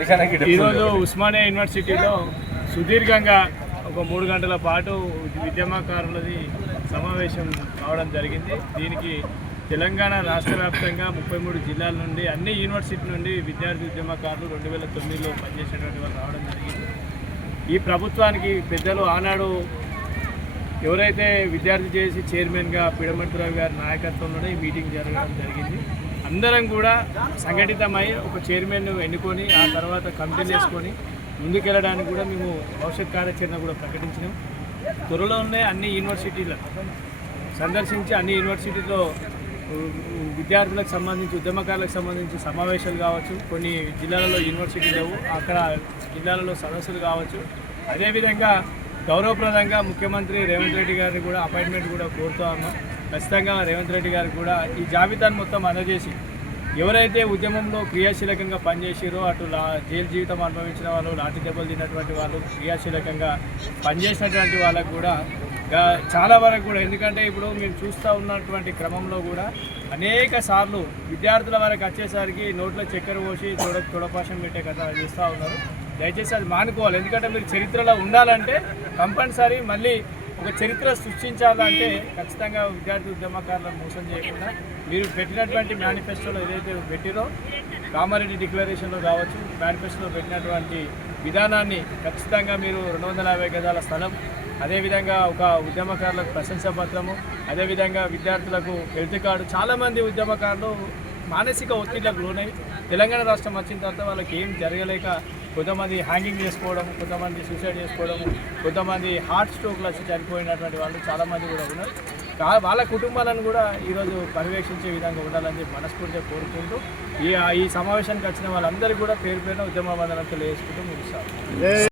ఈరోజు ఉస్మానియా యూనివర్సిటీలో సుదీర్ఘంగా ఒక 3 గంటల పాటు ఉద్యమకారులది సమావేశం కావడం జరిగింది. దీనికి తెలంగాణ రాష్ట్ర వ్యాప్తంగా 33 జిల్లాల నుండి అన్ని యూనివర్సిటీ నుండి విద్యార్థి ఉద్యమకారులు 2009లో పనిచేసినటువంటి వాళ్ళు రావడం జరిగింది. ఈ ప్రభుత్వానికి పెద్దలు ఆనాడు ఎవరైతే విద్యార్థి చేసి చైర్మన్గా పిడమర్తిరావు గారి నాయకత్వంలోనే ఈ మీటింగ్ జరగడం జరిగింది. అందరం కూడా సంఘటితమై ఒక చైర్మన్ను ఎన్నుకొని ఆ తర్వాత కమిటీలు వేసుకొని ముందుకెళ్ళడానికి కూడా మేము భవిష్యత్ కార్యాచరణ కూడా ప్రకటించినాం. త్వరలోనే అన్ని యూనివర్సిటీలు సందర్శించి అన్ని యూనివర్సిటీలో విద్యార్థులకు సంబంధించి ఉద్యమకారులకు సంబంధించి సమావేశాలు కావచ్చు, కొన్ని జిల్లాలలో యూనివర్సిటీ లేవు అక్కడ జిల్లాలలో సదస్సులు కావచ్చు. అదేవిధంగా గౌరవప్రదంగా ముఖ్యమంత్రి రేవంత్ రెడ్డి గారిని కూడా అపాయింట్మెంట్ కూడా కోరుతూ ఉన్నాం. ఖచ్చితంగా రేవంత్ రెడ్డి గారికి కూడా ఈ జాబితాను మొత్తం అందజేసి ఎవరైతే ఉద్యమంలో క్రియాశీలకంగా పనిచేసారో అటు జైలు జీవితం అనుభవించిన వాళ్ళు, లాఠీ దెబ్బలు తిన్నటువంటి వాళ్ళు, క్రియాశీలకంగా పనిచేసినటువంటి వాళ్ళకు కూడా చాలా వరకు కూడా, ఎందుకంటే ఇప్పుడు మీరు చూస్తూ ఉన్నటువంటి క్రమంలో కూడా అనేక సార్లు విద్యార్థుల వరకు వచ్చేసరికి నోట్లో చక్కెర పోసి తొడపాశం పెట్టే కథ చేస్తూ ఉన్నారు. దయచేసి అది మానుకోవాలి. ఎందుకంటే మీరు చరిత్రలో ఉండాలంటే కంపల్సరీ మళ్ళీ ఒక చరిత్ర సృష్టించాలంటే ఖచ్చితంగా విద్యార్థి ఉద్యమకారులను మోసం చేయకుండా మీరు పెట్టినటువంటి మేనిఫెస్టోలో ఏదైతే పెట్టిరో, కామారెడ్డి డిక్లరేషన్లో కావచ్చు, మేనిఫెస్టోలో పెట్టినటువంటి విధానాన్ని ఖచ్చితంగా మీరు 250 గజాల స్థలం, అదేవిధంగా ఒక ఉద్యమకారులకు ప్రశంసా పత్రము, అదేవిధంగా విద్యార్థులకు హెల్త్ కార్డు. చాలామంది ఉద్యమకారులు మానసిక ఒత్తిళ్లకు లోనై తెలంగాణ రాష్ట్రం వచ్చిన తర్వాత వాళ్ళకి ఏం జరగలేక కొంతమంది హ్యాంగింగ్ చేసుకోవడం, కొంతమంది సూసైడ్ చేసుకోవడం, కొంతమంది హార్ట్ స్ట్రోక్లు వచ్చి చనిపోయినటువంటి వాళ్ళు చాలామంది కూడా ఉన్నారు. వాళ్ళ కుటుంబాలను కూడా ఈరోజు పర్యవేక్షించే విధంగా ఉండాలని చెప్పి మనస్ఫూర్తిగా కోరుకుంటూ ఈ సమావేశానికి వచ్చిన వాళ్ళందరికీ కూడా పేరు పేరున ఉద్యమ వందనలు తెలియజేసుకుంటూ ముగిస్తారు.